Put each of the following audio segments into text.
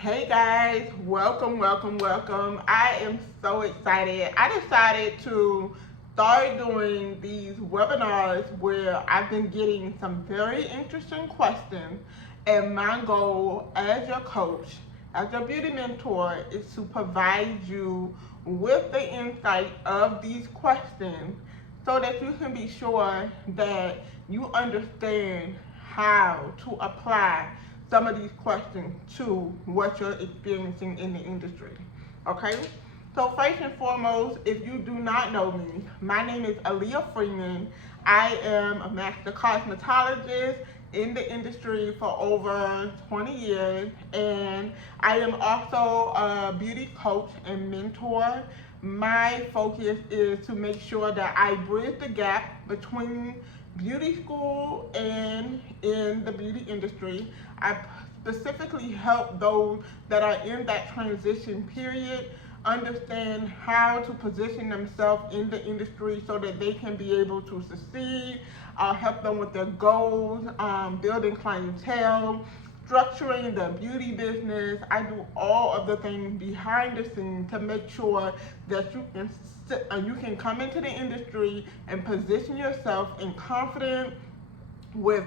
Hey guys, welcome. I am so excited. I decided to start doing these webinars where I've been getting some very interesting questions, and my goal as your coach, as your beauty mentor, is to provide you with the insight of these questions so that you can be sure that you understand how to apply some of these questions to what you're experiencing in the industry. Okay? So first and foremost, if you do not know me, my name is Aaliyah Freeman. I am a master cosmetologist in the industry for over 20 years, and I am also a beauty coach and mentor. My focus is to make sure that I bridge the gap between beauty school and in the beauty industry. I specifically help those that are in that transition period understand how to position themselves in the industry so that they can be able to succeed. I'll help them with their goals, building clientele, structuring the beauty business. I do all of the things behind the scenes to make sure that you can come into the industry and position yourself in confidence with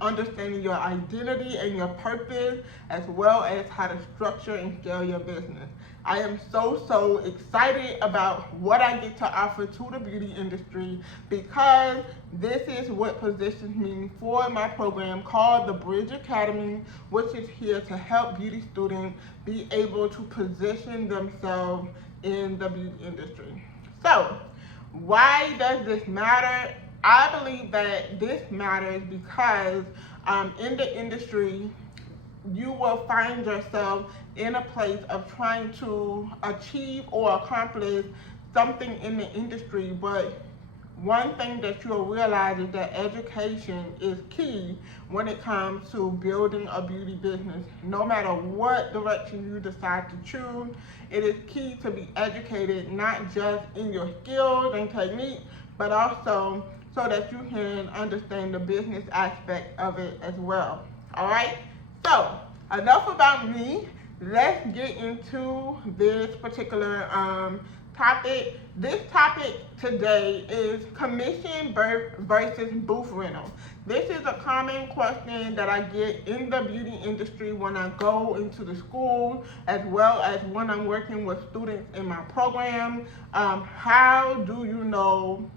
understanding your identity and your purpose, as well as how to structure and scale your business. I am so excited about what I get to offer to the beauty industry because this is what positions me for my program called the Bridge Academy, which is here to help beauty students be able to position themselves in the beauty industry. So, why does this matter? I believe that this matters because in the industry, you will find yourself in a place of trying to achieve or accomplish something in the industry, but one thing that you'll realize is that education is key when it comes to building a beauty business. No matter what direction you decide to choose, it is key to be educated not just in your skills and techniques, but also so that you can understand the business aspect of it as well. All right? So, enough about me. Let's get into this particular topic. This topic today is commission versus booth rental. This is a common question that I get in the beauty industry when I go into the school, as well as when I'm working with students in my program. How do you know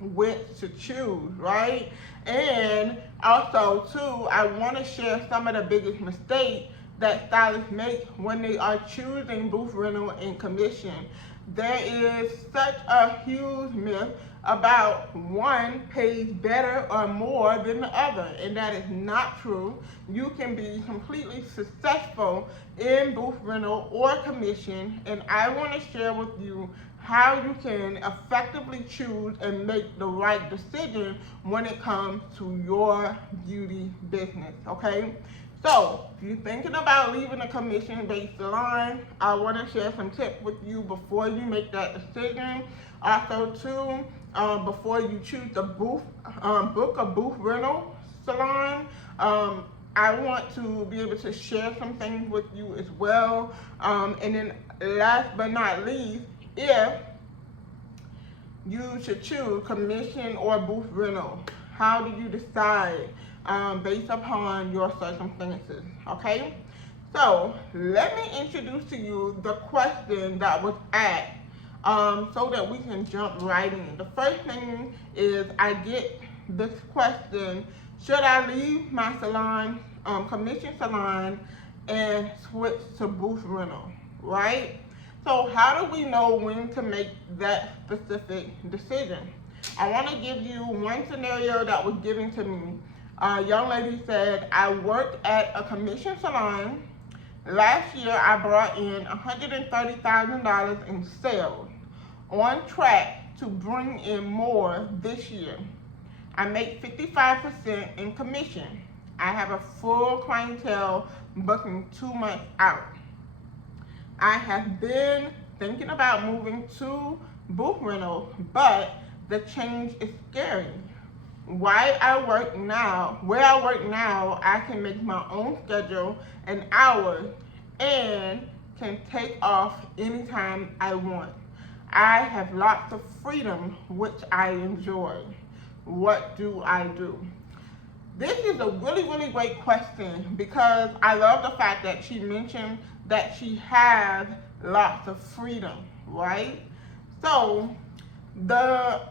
which to choose, right? And also, too, I want to share some of the biggest mistakes that stylists make when they are choosing booth rental and commission. There is such a huge myth about one pays better or more than the other, and that is not true. You can be completely successful in booth rental or commission, and I want to share with you how you can effectively choose and make the right decision when it comes to your beauty business, okay? So, if you're thinking about leaving a commission-based salon, I want to share some tips with you before you make that decision. Also, too, before you choose to book a booth rental salon, I want to be able to share some things with you as well. And then, last but not least, if you should choose commission or booth rental, how do you decide based upon your circumstances? Okay, so let me introduce to you the question that was asked so that we can jump right in. The first thing is I get this question: should I leave my salon, commission salon, and switch to booth rental? Right? So how do we know when to make that specific decision? I want to give you one scenario that was given to me. A young lady said, I worked at a commission salon. Last year I brought in $130,000 in sales, on track to bring in more this year. I make 55% in commission. I have a full clientele booking 2 months out. I have been thinking about moving to booth rental, but the change is scary. where I work now, I can make my own schedule and hours and can take off anytime I want. I have lots of freedom, which I enjoy. What do I do? This is a really, really great question because I love the fact that she mentioned that she has lots of freedom, right? So, the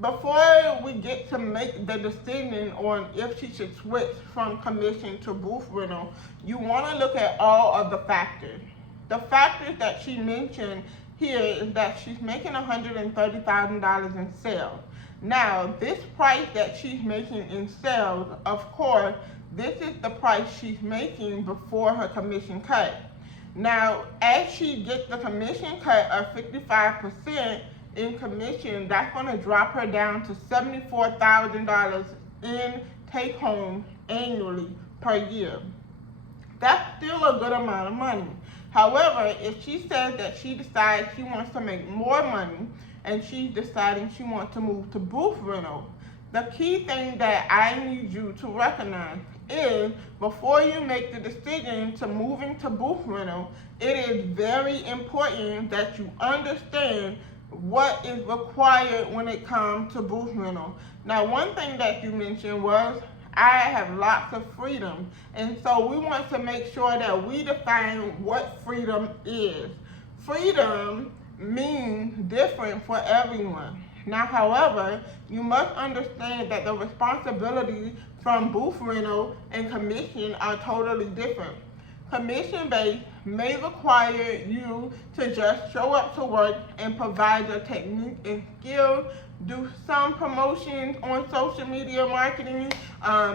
before we get to make the decision on if she should switch from commission to booth rental, you want to look at all of the factors. The factors that she mentioned here is that she's making $130,000 in sales. Now, this price that she's making in sales, of course, this is the price she's making before her commission cut. Now, as she gets the commission cut of 55% in commission, that's going to drop her down to $74,000 in take home annually per year. That's still a good amount of money. However, if she says that she decides she wants to make more money and she's deciding she wants to move to booth rental, the key thing that I need you to recognize is before you make the decision to moving to booth rental, it is very important that you understand what is required when it comes to booth rental. Now, one thing that you mentioned was I have lots of freedom, and so we want to make sure that we define what freedom is. Freedom means different for everyone. Now, however, you must understand that the responsibilities from booth rental and commission are totally different. Commission-based may require you to just show up to work and provide your technique and skills, do some promotions on social media marketing,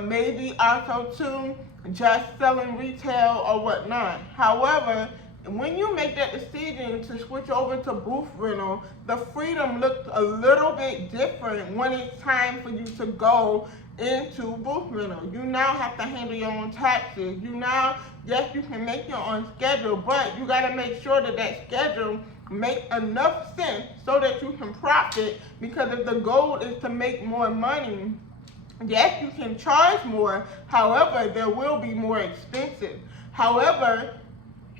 maybe also too just selling retail or whatnot. However, when you make that decision to switch over to booth rental, the freedom looks a little bit different when it's time for you to go into booth rental. You now have to handle your own taxes. Yes, you can make your own schedule, but you got to make sure that that schedule makes enough sense so that you can profit, because if the goal is to make more money, yes, you can charge more. However, there will be more expenses. However,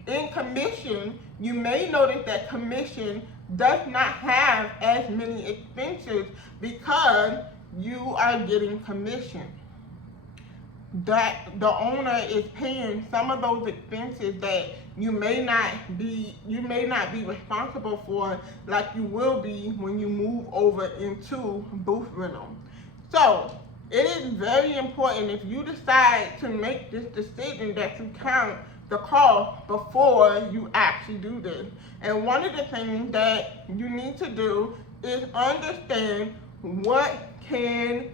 in commission, you may notice that commission does not have as many expenses because you are getting commission. That the owner is paying some of those expenses that you may not be responsible for, like you will be when you move over into booth rental. So it is very important, if you decide to make this decision, that you count the cost before you actually do this. And one of the things that you need to do is understand what can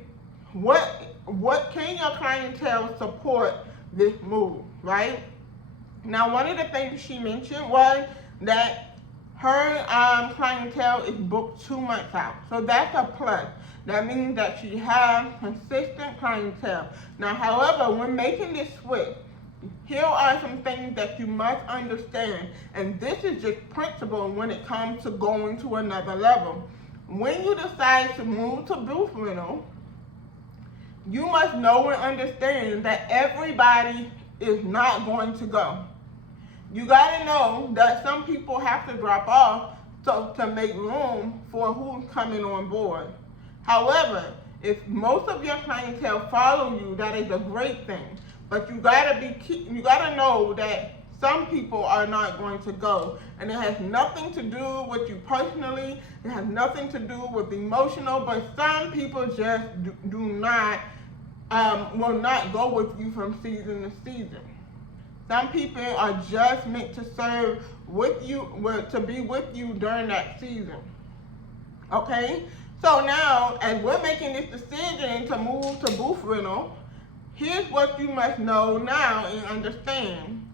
your clientele support this move, right? Now, one of the things she mentioned was that her clientele is booked 2 months out. So that's a plus. That means that she has consistent clientele. Now, however, when making this switch, here are some things that you must understand, and this is just principle when it comes to going to another level. When you decide to move to booth rental, you must know and understand that everybody is not going to go. You got to know that some people have to drop off to make room for who's coming on board. However, if most of your clientele follow you, that is a great thing. But you gotta know that some people are not going to go, and it has nothing to do with you personally. It has nothing to do with emotional. But some people just will not go with you from season to season. Some people are just meant to serve with you, to be with you during that season. Okay. So now, as we're making this decision to move to booth rental, here's what you must know now and understand.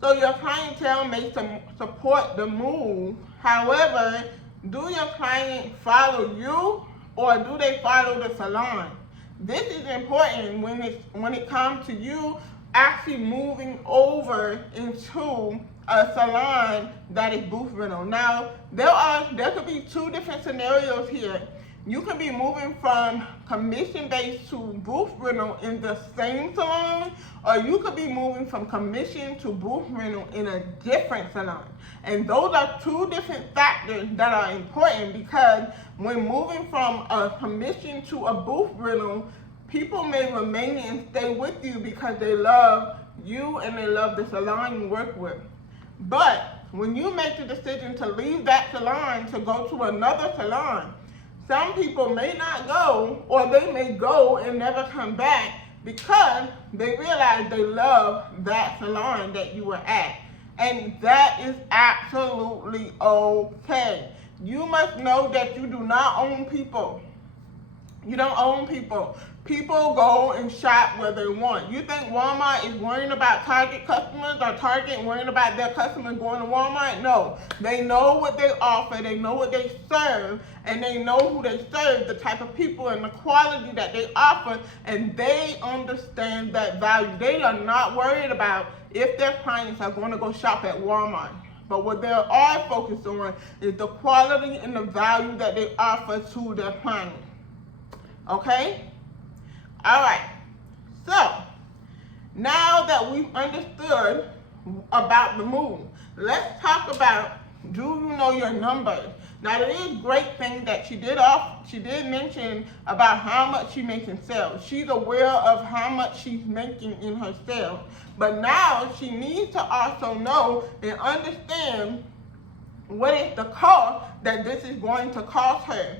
So your clientele may support the move. However, do your client follow you, or do they follow the salon? This is important when it comes to you actually moving over into a salon that is booth rental. Now, there could be 2 different scenarios here. You can be moving from commission-based to booth rental in the same salon, or you could be moving from commission to booth rental in a different salon. And those are two different factors that are important, because when moving from a commission to a booth rental, people may remain and stay with you because they love you and they love the salon you work with. But when you make the decision to leave that salon to go to another salon, some people may not go, or they may go and never come back because they realize they love that salon that you were at. And that is absolutely okay. You must know that you do not own people. You don't own people. People go and shop where they want. You think Walmart is worrying about Target customers, or Target worrying about their customers going to Walmart? No. They know what they offer, they know what they serve, and they know who they serve, the type of people and the quality that they offer, and they understand that value. They are not worried about if their clients are going to go shop at Walmart. But what they are focused on is the quality and the value that they offer to their clients. Okay? All right. So, now that we've understood about the move, let's talk about, do you know your numbers? Now, it is a great thing that she did mention about how much she makes in sales. She's aware of how much she's making in her sales. But now she needs to also know and understand what is the cost that this is going to cost her.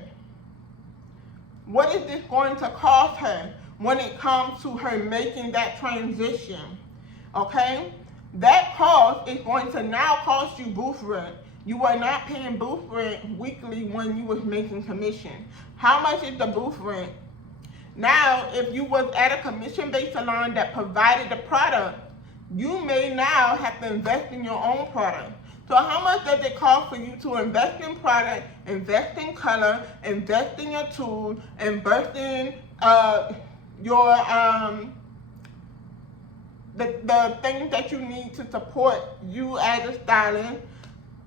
What is this going to cost her when it comes to her making that transition? Okay? That cost is going to now cost you booth rent. You are not paying booth rent weekly when you was making commission. How much is the booth rent? Now, if you was at a commission-based salon that provided the product, you may now have to invest in your own product. So how much does it cost for you to invest in product, invest in color, invest in your tools, invest in the things that you need to support you as a stylist?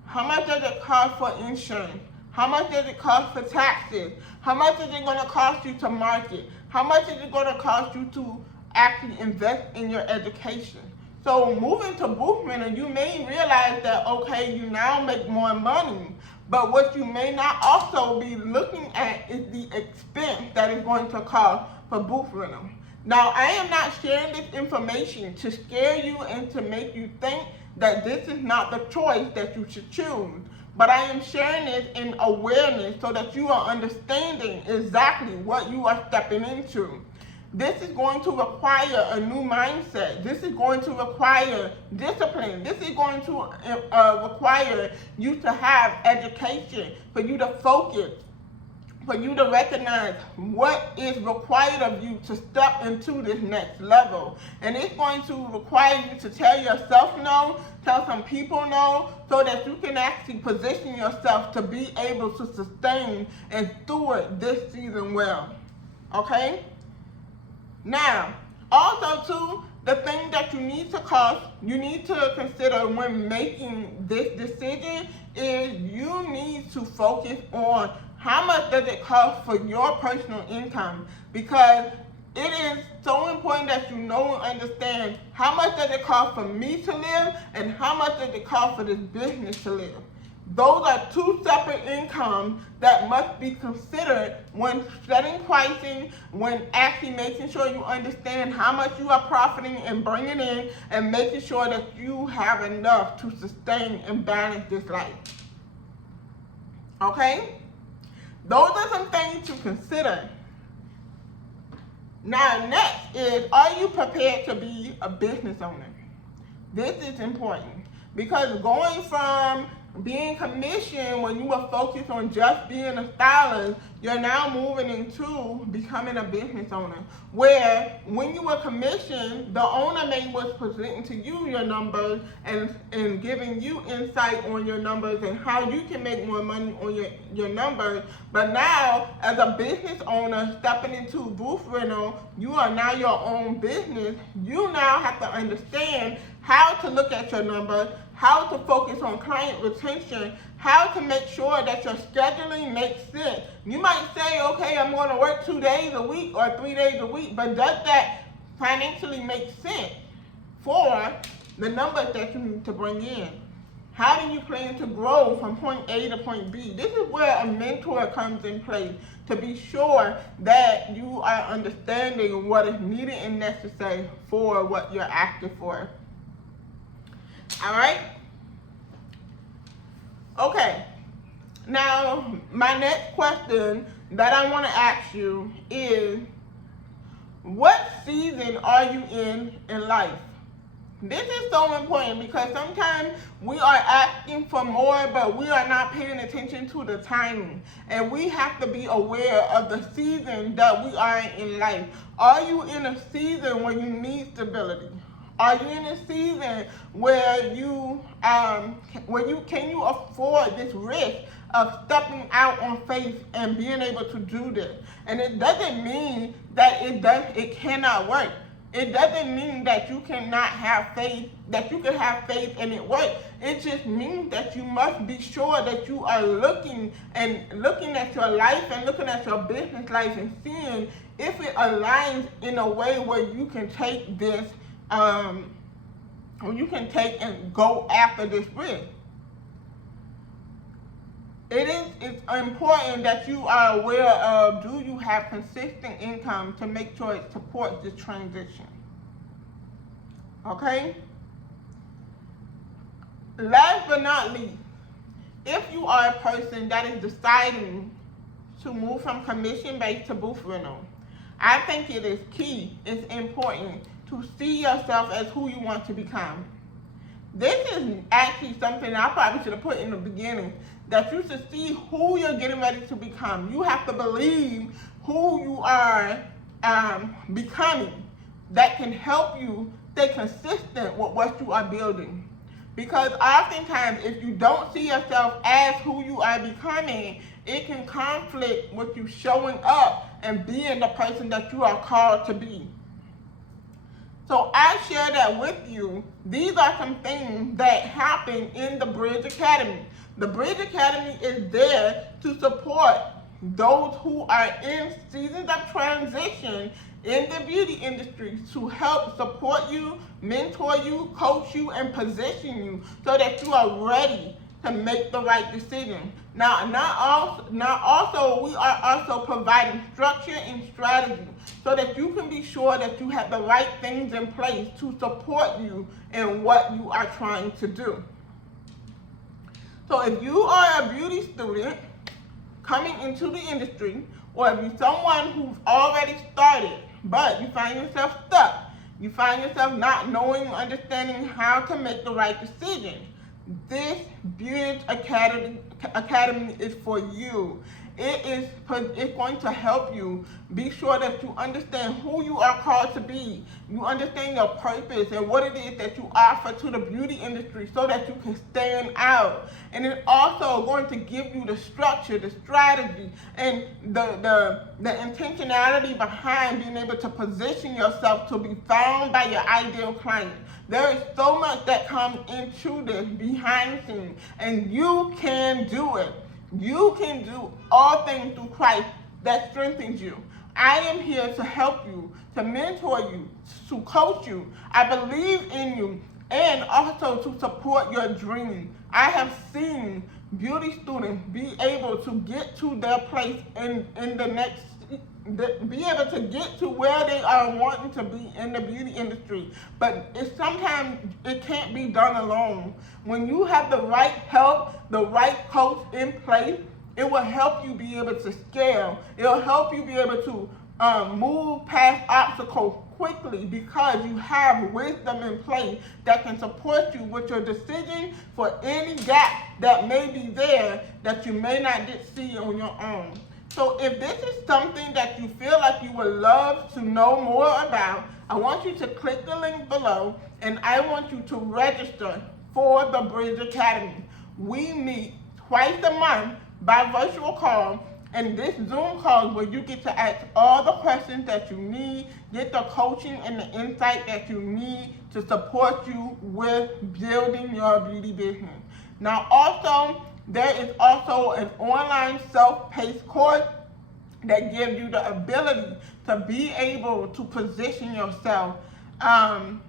How much does it cost for insurance? How much does it cost for taxes? How much is it going to cost you to market? How much is it going to cost you to actually invest in your education? So moving to booth rental, you may realize that, okay, you now make more money, but what you may not also be looking at is the expense that is going to cost for booth rental. Now, I am not sharing this information to scare you and to make you think that this is not the choice that you should choose, but I am sharing this in awareness so that you are understanding exactly what you are stepping into. This is going to require a new mindset. This is going to require discipline. This is going to require you to have education, for you to focus, for you to recognize what is required of you to step into this next level. And it's going to require you to tell yourself no, tell some people no, so that you can actually position yourself to be able to sustain and steward this season well. Okay? Now, also too, the thing that you need to consider when making this decision is you need to focus on how much does it cost for your personal income, because it is so important that you know and understand how much does it cost for me to live and how much does it cost for this business to live. Those are two separate incomes that must be considered when setting pricing, when actually making sure you understand how much you are profiting and bringing in, and making sure that you have enough to sustain and balance this life. Okay? Those are some things to consider. Now, next is, are you prepared to be a business owner? This is important, because going from being commissioned when you were focused on just being a stylist, you're now moving into becoming a business owner, where when you were commissioned, the owner may was presenting to you your numbers and giving you insight on your numbers and how you can make more money on your numbers. But now, as a business owner stepping into booth rental, you are now your own business. You now have to understand how to look at your numbers, how to focus on client retention, how to make sure that your scheduling makes sense. You might say, okay, I'm going to work 2 days a week or 3 days a week, but does that financially make sense for the numbers that you need to bring in? How do you plan to grow from point A to point B? This is where a mentor comes in place to be sure that you are understanding what is needed and necessary for what you're asking for. All right? Okay. Now, my next question that I want to ask you is, what season are you in life? This is so important because sometimes we are asking for more, but we are not paying attention to the timing. And we have to be aware of the season that we are in life. Are you in a season where you need stability? Are you in a season where you can you afford this risk of stepping out on faith and being able to do this? And it doesn't mean that it cannot work. It doesn't mean that you cannot have faith, that you can have faith and it works. It just means that you must be sure that you are looking at your life and looking at your business life and seeing if it aligns in a way where you can take this, or you can take and go after this risk. It's important that you are aware of, do you have consistent income to make sure it supports this transition? Okay? Last but not least, if you are a person that is deciding to move from commission-based to booth rental, I think it is key, it's important to see yourself as who you want to become. This is actually something I probably should have put in the beginning, that you should see who you're getting ready to become. You have to believe who you are becoming that can help you stay consistent with what you are building. Because oftentimes, if you don't see yourself as who you are becoming, it can conflict with you showing up and being the person that you are called to be. So I share that with you. These are some things that happen in the Bridge Academy. The Bridge Academy is there to support those who are in seasons of transition in the beauty industry, to help support you, mentor you, coach you, and position you so that you are ready to make the right decision. Now, we are also providing structure and strategy so that you can be sure that you have the right things in place to support you in what you are trying to do. So if you are a beauty student coming into the industry, or if you're someone who's already started, but you find yourself stuck, you find yourself not knowing or understanding how to make the right decision, this Bridge Academy is for you. It's going to help you be sure that you understand who you are called to be. You understand your purpose and what it is that you offer to the beauty industry so that you can stand out. And it's also going to give you the structure, the strategy, and the intentionality behind being able to position yourself to be found by your ideal client. There is so much that comes into this behind the scenes, and you can do it. You can do all things through Christ that strengthens you. I am here to help you, to mentor you, to coach you. I believe in you, and also to support your dream. I have seen beauty students be able to get to their place in the next, be able to get to where they are wanting to be in the beauty industry. But sometimes it can't be done alone. When you have the right help, the right coach in place, it will help you be able to scale. It will help you be able to move past obstacles quickly because you have wisdom in place that can support you with your decision for any gap that may be there that you may not get to see on your own. So if this is something that you feel like you would love to know more about, I want you to click the link below, and I want you to register for the Bridge Academy. We meet twice a month by virtual call. And this Zoom call is where you get to ask all the questions that you need, get the coaching and the insight that you need to support you with building your beauty business. Now also, there is also an online self-paced course that gives you the ability to be able to position yourself and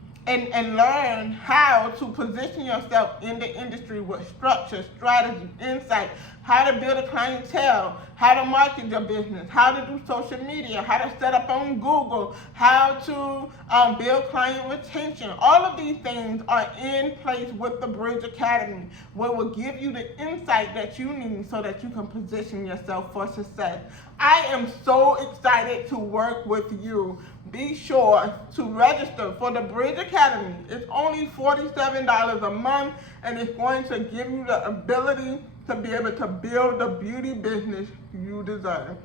learn how to position yourself in the industry with structure, strategy, insight, how to build a clientele, how to market your business, how to do social media, how to set up on Google, how to build client retention. All of these things are in place with the Bridge Academy, where will give you the insight that you need so that you can position yourself for success. I am so excited to work with you. Be sure to register for the Bridge Academy. It's only $47 a month, and it's going to give you the ability to be able to build the beauty business you deserve.